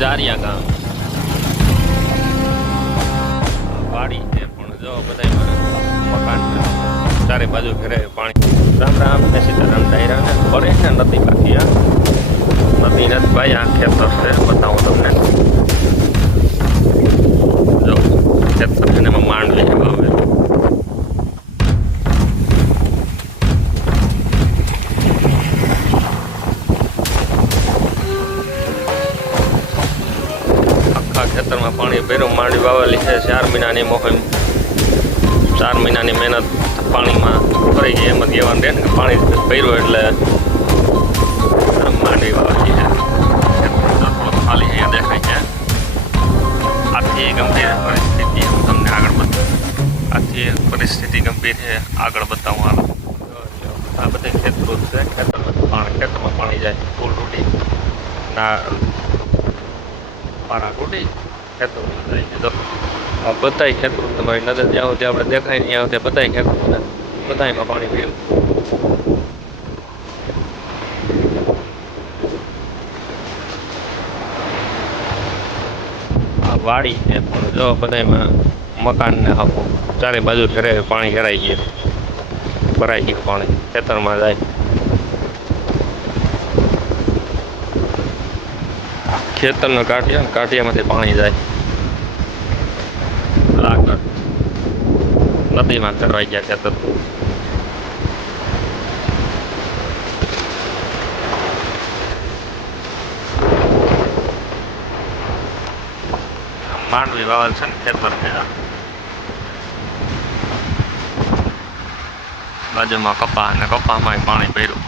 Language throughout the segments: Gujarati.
જારિયા ગામ વાડી છે પણ જો બધા મકાન ચારે બાજુ ઘરે પાણી. રામ રામ ને સીતારામ ડાયરા ને ફરે છે નથી બાકી. નથી નથી ભાઈ, આ ખેતર છે બતાવું તમને. જો ખેતર છે ને એમાં માંડવી વાવે. ખેતરમાં પાણી ભર્યું, માંડવી વાવેલી છે. 4 મહિનાની મોહિમ, 4 મહિનાની મહેનત પાણીમાં ફરી ગઈ. એમ જ કહેવાનું રહે ને કે પાણી ભર્યું એટલે માંડવી વાવેલી છે. થોડોક ખાલી અહીંયા દેખાય છે. આથી ગંભીર પરિસ્થિતિ હું તમને આગળ બતાવું. આથી પરિસ્થિતિ ગંભીર છે, આગળ બતાવું. હાલો, આ બધા ખેતરો છે. ખેતરમાં પાણી જાય, ફૂલ તૂટી ના પારા તૂટી ખેતરો જાય છે. તો આ બધાય ખેતરો તમારી નજર જ્યાં સુધી આપણે દેખાય ત્યાં સુધી બધાય ખેતરો બધાયમાં પાણી પીવું. આ વાડી છે પણ જો બધાયમાં મકાન ને આપો ચારે બાજુ ઘરે પાણી ઘેરાઈ ગયું, ભરાઈ ગયું પાણી ખેતરમાં જાય. ખેતરનો કાંઠિયામાંથી પાણી જાય આગળ નદીમાં ફેરવાઈ ગયા ખેતર. માંડવી વાવેલ છે ને ખેતર છે. બાજુમાં કપા અને કપામાં પાણી ભર્યું.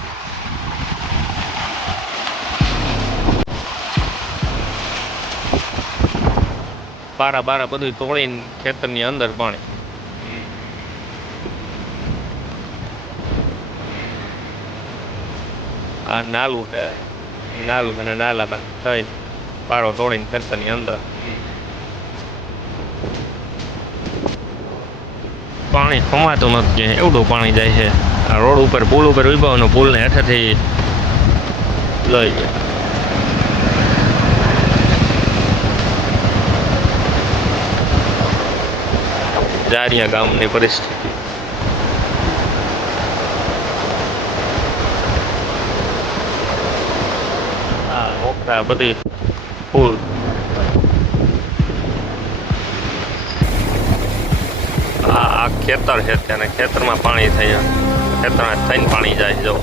પારા બારા બધું તોડીને ખેતરની અંદર પાણી. આ નાલું છે, નાલું અને નાલા થઈ પારો તોડીને ખેતરની અંદર પાણી ખમાતું નથી. એવડું પાણી જાય છે. આ રોડ ઉપર પુલ ઉપર ઉભા, પુલને હેઠળથી લઈ જાય. જારિયા ગામની પરિસ્થિતિ. આ ઓખરા બધી ફૂલ. આ ખેતર છે ત્યાં ખેતરમાં પાણી થઈ, ખેતરમાં થઈને પાણી જાય. જો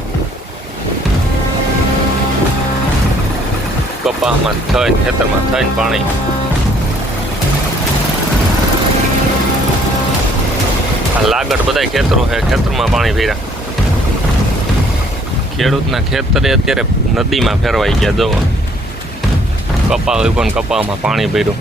કપાસમાં થઈને ખેતરમાં થઈને પાણી. લાગડ બધા ખેતરો છે, ખેતરમાં પાણી ભર્યા. ખેડૂતના ખેતરે અત્યારે નદીમાં ફેરવાઈ ગયા. જો કપા હોય પણ કપામાં પાણી ભર્યું.